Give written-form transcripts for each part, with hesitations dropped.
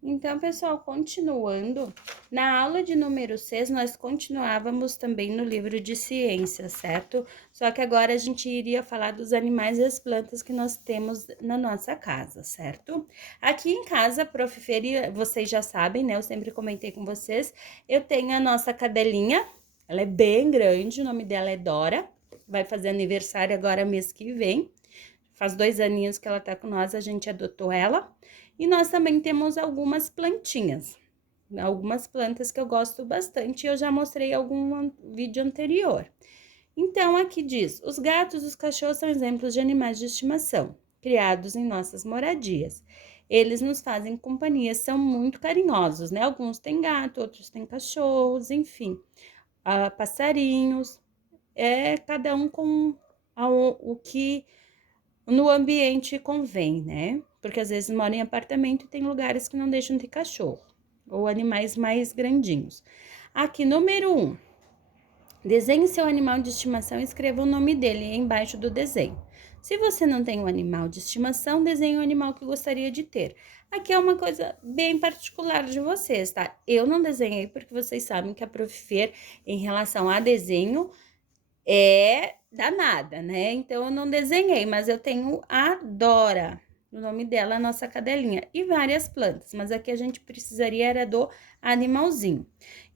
Então, pessoal, continuando, na aula de número 6, nós continuávamos também no livro de ciências, certo? Só que agora a gente iria falar dos animais e as plantas que nós temos na nossa casa, certo? Aqui em casa, Prof. Feri, vocês já sabem, né? Eu sempre comentei com vocês, eu tenho a nossa cadelinha, ela é bem grande, o nome dela é Dora, vai fazer aniversário agora mês que vem. Faz 2 aninhos que ela tá com nós, a gente adotou ela. E nós também temos algumas plantinhas, algumas plantas que eu gosto bastante, eu já mostrei em algum vídeo anterior. Então, aqui diz: os gatos e os cachorros são exemplos de animais de estimação, criados em nossas moradias. Eles nos fazem companhia, são muito carinhosos, né? Alguns têm gato, outros têm cachorros, enfim, passarinhos, cada um com o que no ambiente convém, né? Porque às vezes mora em apartamento e tem lugares que não deixam ter cachorro ou animais mais grandinhos. Aqui, número 1. Desenhe seu animal de estimação e escreva o nome dele embaixo do desenho. Se você não tem um animal de estimação, desenhe o animal que gostaria de ter. Aqui é uma coisa bem particular de vocês, tá? Eu não desenhei porque vocês sabem que a Prof. Fer, em relação a desenho, é danada, né? Então eu não desenhei, mas eu tenho a Dora, o nome dela, a nossa cadelinha, e várias plantas, mas aqui a gente precisaria era do animalzinho.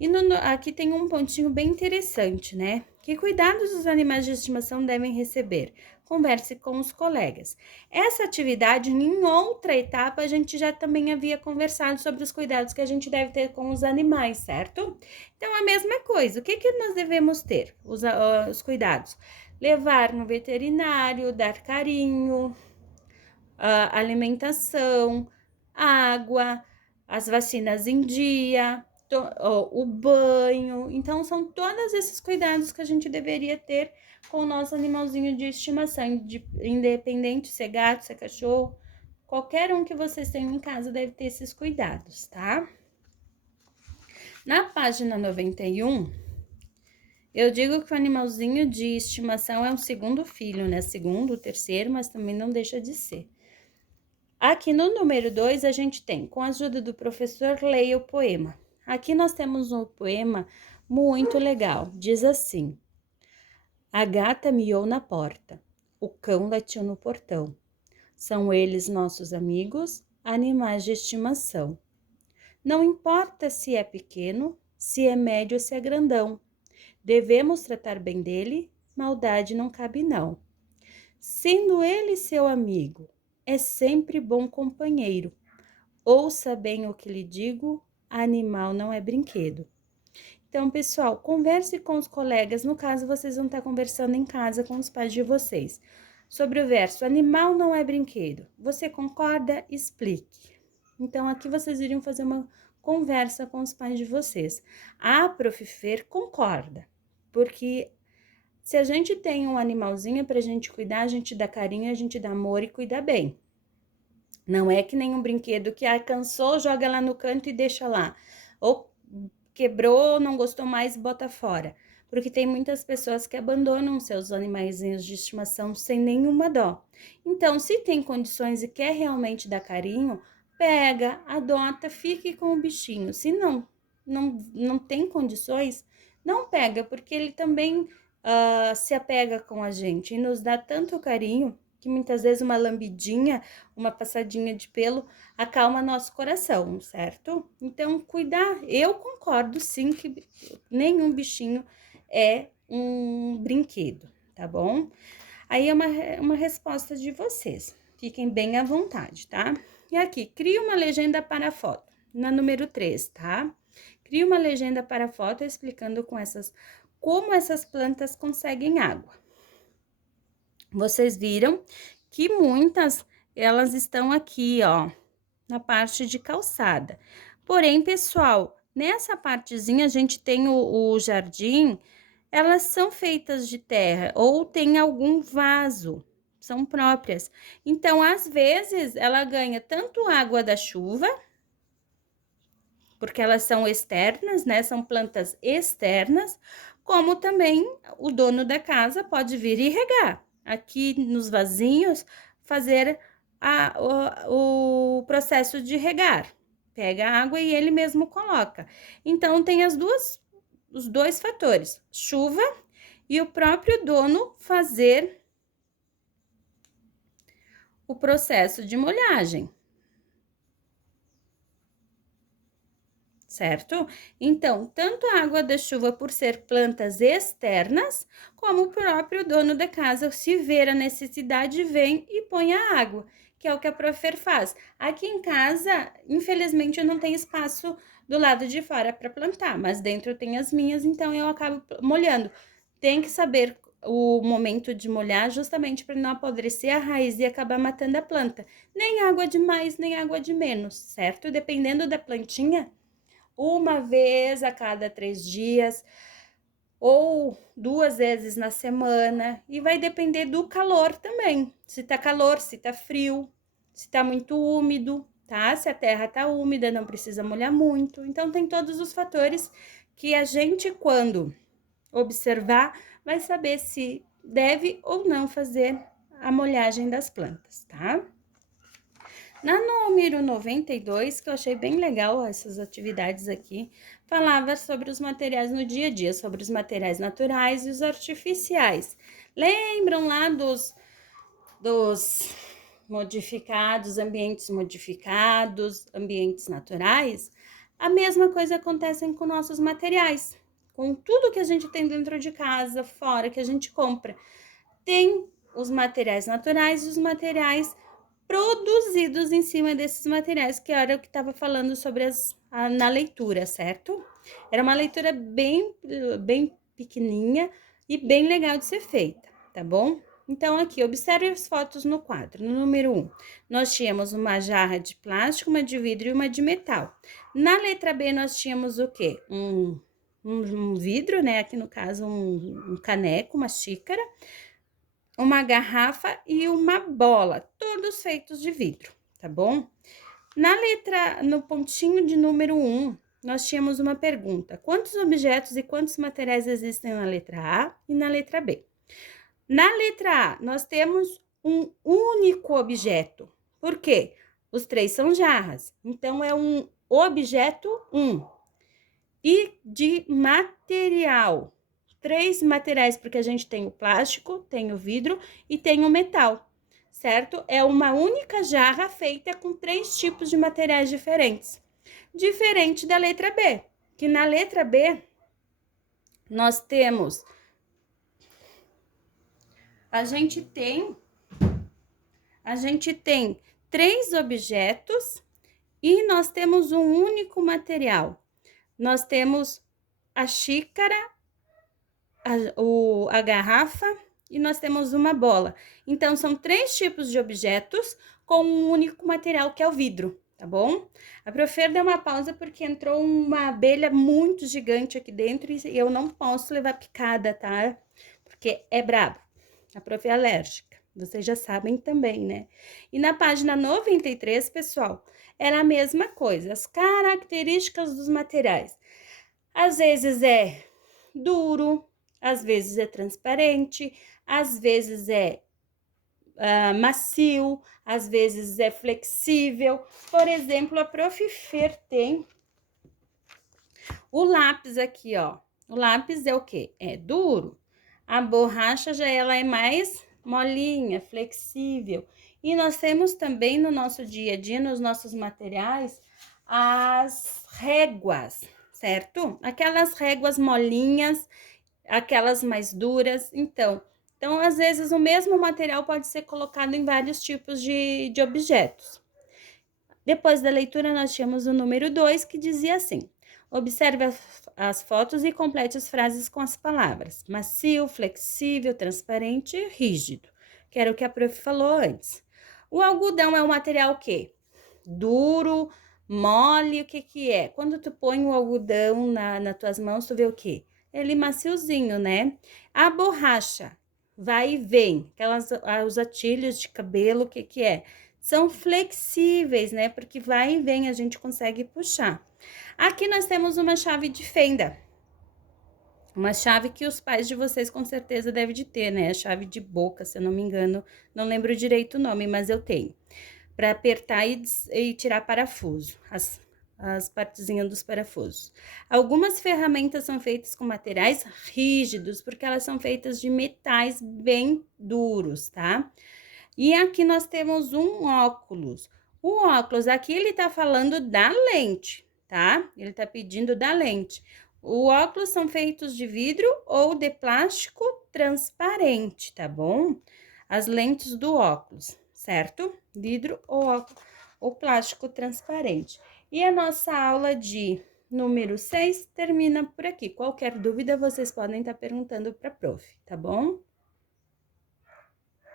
E aqui tem um pontinho bem interessante, né? Que cuidados os animais de estimação devem receber? Converse com os colegas. Essa atividade, em outra etapa, a gente já também havia conversado sobre os cuidados que a gente deve ter com os animais, certo? Então, a mesma coisa, o que nós devemos ter? Os cuidados. Levar no veterinário, dar carinho, alimentação, água, as vacinas em dia, o banho. Então, são todos esses cuidados que a gente deveria ter com o nosso animalzinho de estimação, independente se é gato, se é cachorro, qualquer um que vocês tenham em casa deve ter esses cuidados, tá? Na página 91, eu digo que o animalzinho de estimação é um segundo filho, né? Segundo, terceiro, mas também não deixa de ser. Aqui no número 2, a gente tem, com a ajuda do professor, leia o poema. Aqui nós temos um poema muito legal. Diz assim: a gata miou na porta, o cão latiu no portão. São eles nossos amigos, animais de estimação. Não importa se é pequeno, se é médio ou se é grandão. Devemos tratar bem dele, maldade não cabe não. Sendo ele seu amigo, é sempre bom companheiro. Ouça bem o que lhe digo, animal não é brinquedo. Então, pessoal, converse com os colegas, no caso, vocês vão estar conversando em casa com os pais de vocês. Sobre o verso, animal não é brinquedo. Você concorda? Explique. Então, aqui vocês iriam fazer uma conversa com os pais de vocês. A Prof. Fer concorda, porque se a gente tem um animalzinho pra gente cuidar, a gente dá carinho, a gente dá amor e cuida bem. Não é que nem um brinquedo que cansou, joga lá no canto e deixa lá. Ou quebrou, não gostou mais, bota fora. Porque tem muitas pessoas que abandonam seus animaizinhos de estimação sem nenhuma dó. Então, se tem condições e quer realmente dar carinho, pega, adota, fique com o bichinho. Se não tem condições, não pega, porque ele também se apega com a gente e nos dá tanto carinho que muitas vezes uma lambidinha, uma passadinha de pelo acalma nosso coração, certo? Então, cuidar, eu concordo sim que nenhum bichinho é um brinquedo, tá bom? Aí é uma resposta de vocês, fiquem bem à vontade, tá? E aqui, cria uma legenda para a foto, na número 3, tá? Cria uma legenda para a foto explicando como essas plantas conseguem água. Vocês viram que muitas, elas estão aqui, ó, na parte de calçada. Porém, pessoal, nessa partezinha a gente tem o jardim, elas são feitas de terra ou tem algum vaso, são próprias. Então, às vezes, ela ganha tanto água da chuva, porque elas são externas, né? São plantas externas, como também o dono da casa pode vir e regar. Aqui nos vasinhos, fazer o processo de regar. pega a água e ele mesmo coloca. Então, tem os dois fatores, chuva e o próprio dono fazer o processo de molhagem. Certo? Então, tanto a água da chuva por ser plantas externas, como o próprio dono da casa, se ver a necessidade, vem e põe a água, que é o que a Profer faz. Aqui em casa, infelizmente, eu não tenho espaço do lado de fora para plantar, mas dentro tem as minhas, então eu acabo molhando. Tem que saber o momento de molhar, justamente para não apodrecer a raiz e acabar matando a planta. Nem água de mais, nem água de menos, certo? Dependendo da plantinha, uma vez a cada 3 dias ou 2 vezes na semana, e vai depender do calor também. Se tá calor, se tá frio, se tá muito úmido, tá? Se a terra tá úmida, não precisa molhar muito. Então, tem todos os fatores que a gente, quando observar, vai saber se deve ou não fazer a molhagem das plantas, tá? Na número 92, que eu achei bem legal essas atividades aqui, falava sobre os materiais no dia a dia, sobre os materiais naturais e os artificiais. Lembram lá dos modificados, ambientes naturais? A mesma coisa acontece com nossos materiais, com tudo que a gente tem dentro de casa, fora, que a gente compra. Tem os materiais naturais e os materiais produzidos em cima desses materiais, que era o que estava falando sobre na leitura, certo? Era uma leitura bem pequenininha e bem legal de ser feita, tá bom? Então, aqui, observe as fotos no quadro. No número 1, nós tínhamos uma jarra de plástico, uma de vidro e uma de metal. Na letra B, nós tínhamos o quê? Um vidro, né? Aqui no caso, um caneco, uma xícara, uma garrafa e uma bola, todos feitos de vidro, tá bom? No pontinho de número 1, nós tínhamos uma pergunta: quantos objetos e quantos materiais existem na letra A e na letra B? Na letra A, nós temos um único objeto. Por quê? Os 3 são jarras, então é um objeto 1. E de material, 3 materiais, porque a gente tem o plástico, tem o vidro e tem o metal, certo? É uma única jarra feita com 3 tipos de materiais diferentes. Diferente da letra B, que na letra B nós temos, a gente tem 3 objetos e nós temos um único material. Nós temos a xícara, a garrafa e nós temos uma bola. Então, são 3 tipos de objetos com um único material, que é o vidro, tá bom? A Profer deu uma pausa porque entrou uma abelha muito gigante aqui dentro e eu não posso levar picada, tá? Porque é brabo. A Prof é alérgica. Vocês já sabem também, né? E na página 93, pessoal, era a mesma coisa. As características dos materiais. Às vezes é duro, às vezes é transparente, às vezes é macio, às vezes é flexível. Por exemplo, a Prof. Fer tem o lápis aqui, ó. O lápis é o quê? É duro. A borracha já ela é mais molinha, flexível. E nós temos também no nosso dia a dia, nos nossos materiais, as réguas, certo? Aquelas réguas molinhas, aquelas mais duras. Então, às vezes, o mesmo material pode ser colocado em vários tipos de objetos. Depois da leitura, nós tínhamos o número 2, que dizia assim: observe as fotos e complete as frases com as palavras macio, flexível, transparente e rígido, que era o que a prof falou antes. O algodão é um material o quê? Duro, mole, o que é? Quando tu põe o algodão nas tuas mãos, tu vê o quê? Ele maciozinho, né? A borracha vai e vem, os atilhos de cabelo, o que é? São flexíveis, né? Porque vai e vem, a gente consegue puxar. Aqui nós temos uma chave de fenda. Uma chave que os pais de vocês com certeza devem de ter, né? A chave de boca, se eu não me engano. Não lembro direito o nome, mas eu tenho. Para apertar e tirar parafuso. as partezinhas dos parafusos. Algumas ferramentas são feitas com materiais rígidos, porque elas são feitas de metais bem duros, tá? E aqui nós temos um óculos. O óculos aqui ele tá falando da lente, tá? Ele tá pedindo da lente. O óculos são feitos de vidro ou de plástico transparente, tá bom? As lentes do óculos, certo? Vidro ou plástico transparente. E a nossa aula de número 6 termina por aqui. Qualquer dúvida, vocês podem estar perguntando para a prof, tá bom?